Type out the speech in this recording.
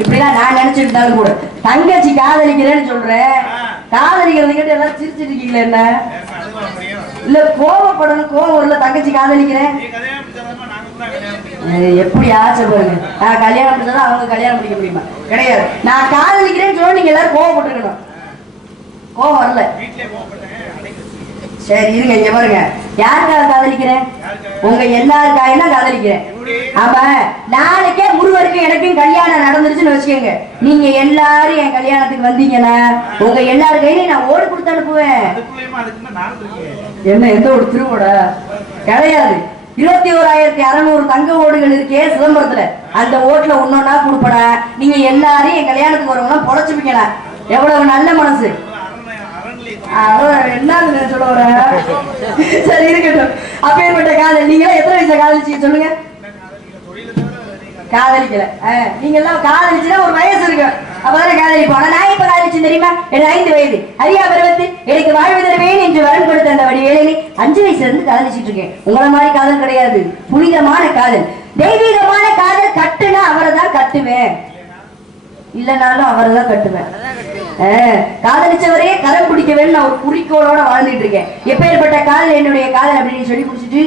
இப்படிலாம் நான் நினைச்சிட்டு இருந்தாலும் கூட தங்கச்சி காதலிக்கிறேன்னு சொல்றேன் காதலிக்கிறது கேட்டு எல்லாம் சிரிச்சிட்டு இருக்கீங்களே என்ன? இல்ல கோவப்படணும் கோவம் வரல தங்கச்சி காதலிக்கிறேன். எப்படி ஆசை பாருங்க. நான் கல்யாணம் முடிச்சதா அவங்க கல்யாணம் முடிக்க முடியுமா? கிடையாது. நான் காதலிக்கிறேன்னு சொல்லி நீங்க எல்லாரும் கோவப்பட்டுருக்கணும் கோவம் வரல. சரி இருங்க இங்க பாருங்க. யாருக்காக காதலிக்கிறேன்? உங்க எல்லாருக்காக தான் காதலிக்கிறேன். ஆமா நாளைக்கே முருகருக்கு எனக்கும் கல்யாணம் நடந்துருச்சுன்னு வச்சுக்கோங்க. நீங்க எல்லாரும் என் கல்யாணத்துக்கு வந்தீங்கன்னா உங்க எல்லாரு கையிலையும் நான் ஓடு கொடுத்து அனுப்புவேன். என்ன எந்த ஒரு திருவோடா? கிடையாது. இருபத்தி ஓராயிரத்தி அறுநூறு தங்க ஓடுகள் இருக்கே சிதம்பரத்துல. அந்த ஓட்டுல ஒன்னொன்னா கொடுப்படா. நீங்க எல்லாரும் என் கல்யாணத்துக்கு வரவங்க பொழைச்சுப்பீங்களா எவ்வளவு நல்ல மனசு. என்னன்னு சொல்ல வர? சரி இருக்கட்டும். அப்பேற்பட்ட காதல். நீங்க எத்தனை வயசுல காதலிச்சு சொல்லுங்க. காதலிக்கல. நீங்க எல்லாம் காதலிச்சுன்னா ஒரு வயசு இருக்கு. அப்பதான் காதலிப்போம் ஆனா நான் இப்ப காதலிச்சு தெரியுமா? எனக்கு ஐந்து வயது. அரியா பருவத்து எனக்கு வாழ்வு தருவேன் என்று வரம் கொடுத்த அந்த வடிவேலையை அஞ்சு வயசுல இருந்து காதலிச்சுட்டு இருக்கேன். உங்கள மாதிரி காதல் கிடையாது. புனிதமான காதல். தெய்வீகமான காதல் கட்டுனா அவரை தான் கட்டுவேன். இல்லைனாலும் அவரை தான் கட்டுவேன். ஆஹ், காதலிச்சவரையே கரம் பிடிக்க வேணும்னு நான் ஒரு குறிக்கோளோட வாழ்ந்துட்டு இருக்கேன். எப்பேற்பட்ட காதல் என்னுடைய காதல் அப்படின்னு சொல்லி குடிச்சிட்டு